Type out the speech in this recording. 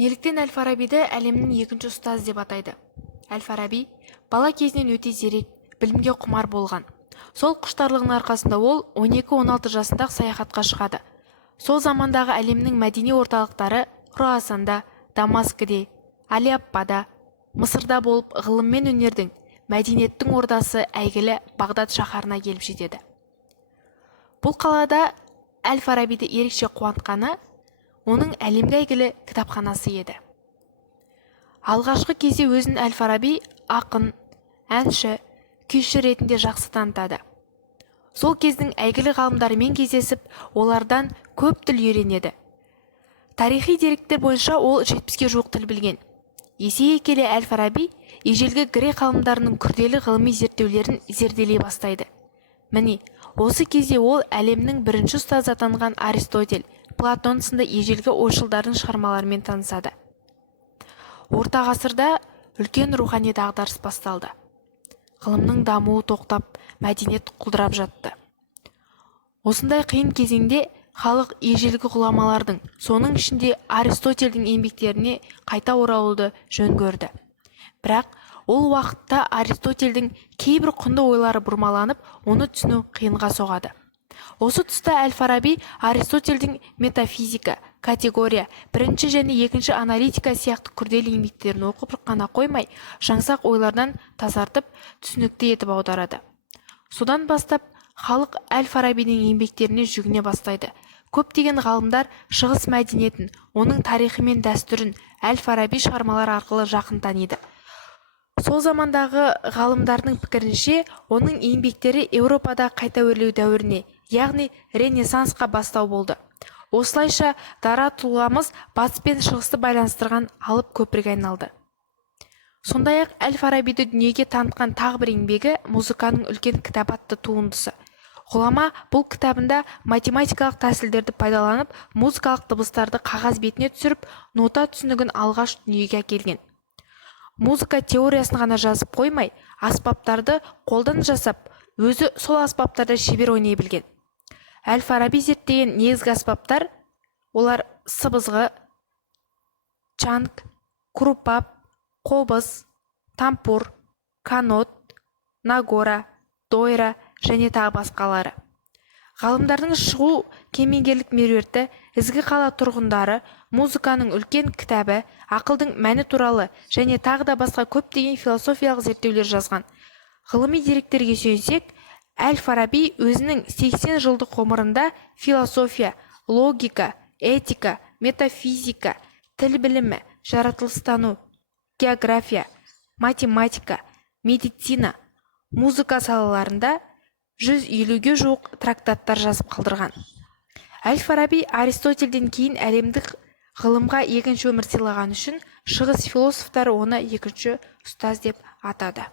Неліктен Әл-Фарабиді әлемнің екінші ұстазы деп атайды? Әл-Фараби бала кезінен өте зерек, білімге құмар болған. Сол құштарлығының арқасында ол 12-16 жасында саяхатқа шығады. Сол замандағы әлемнің мәдени орталықтары Хурасанда, Дамаскіде, Алеппода, Мысырда болып, ғылым мен өнердің, мәдениеттің ордасы әйгілі Бағдат шаһарына келіп жетеді. Бұл қалада Әл-Фарабиді ерекше қуантқаны оның әлемге әйгілі кітапханасы еді. Алғашқы кезде өзін Әл-Фараби ақын, әнші, күйші ретінде жақсы танытады. Сол кездің әйгілі ғалымдарымен кездесіп, олардан көп тіл үйренеді. Тарихи деректер бойынша ол 70-ге жуық тіл білген. Есейе келе Әл-Фараби ежелгі грек ғалымдарының күрделі ғылыми зерттеулерін зерделей бастайды. Міне, осы кезде ол әлемнің бірінші ұстазы атанған Аристотель, Платон сынды ежелгі ойшылдардың шығармаларымен танысады. Орта ғасырда үлкен рухани дағдарыс басталды. Ғылымның дамуы тоқтап, мәдениет құлдырап жатты. Осындай қиын кезеңде халық ежелгі ғұламалардың, соның ішінде Аристотельдің еңбектеріне қайта оралуды жөн көрді. Бірақ ол уақытта Аристотельдің кейбір құнды ойлары бұрмаланып, оны түсіну қиынға соғады. Осы тұста Әл-Фараби Аристотельдің метафизика, категория, бірінші және екінші аналитика сияқты күрделі еңбектерін оқып қана қоймай, жаңсақ ойлардан тазартып, түсінікті етіп аударады. Содан бастап, халық Әл-Фарабидің еңбектеріне жүгіне бастайды. Көптеген ғалымдар шығыс мәдениетін, оның тарихы мен дәстүрін Әл-Фараби шығармалары арқылы жақын таниды. Сол замандағы ғалымдардың пікірінше, оның еңбектері Еуропада қайта өрлеу дәуіріне, яғни Ренессансқа бастау болды. Осылайша дара тұлғамыз батыс пен шығысты байланыстырған алып көпірге айналды. Сондай-ақ Әл-Фарабиді дүниеге танытқан тағы бір еңбегі музыканың үлкен кітап атты туындысы. Ғұлама бұл кітабында математикалық тәсілдерді пайдаланып, музыкалық дыбыстарды қағаз бетіне түсіріп, нота түсінігін алғаш дүниеге әкелген. Музыка теориясын ғана жазып қоймай, аспаптарды қолдан жасап, өзі сол аспаптарда шебер ойнай білген. Әл-Фараби зерттеген негізгі аспаптар, олар сыбызғы, чанг, крупап, қобыз, тампур, канот, нагора, дойра және тағы басқалары. Ғалымдардың шығу кемеңгерлік меруерті, ізгі қала тұрғындары, музыканың үлкен кітабы, ақылдың мәні туралы және тағы да басқа көптеген философиялық зерттеулер жазған. Ғылыми деректерге сүйенсек, Әл-Фараби өзінің 80 жылдық ғұмырында философия, логика, этика, метафизика, тіл білімі, жаратылыстану, география, математика, медицина, музыка салаларында 150-ге жуық трактаттар жазып қалдырған. Әл-Фараби Аристотельден кейін әлемдік ғылымға екінші өмір сыйлаған үшін шығыс философтары оны екінші ұстаз деп атады.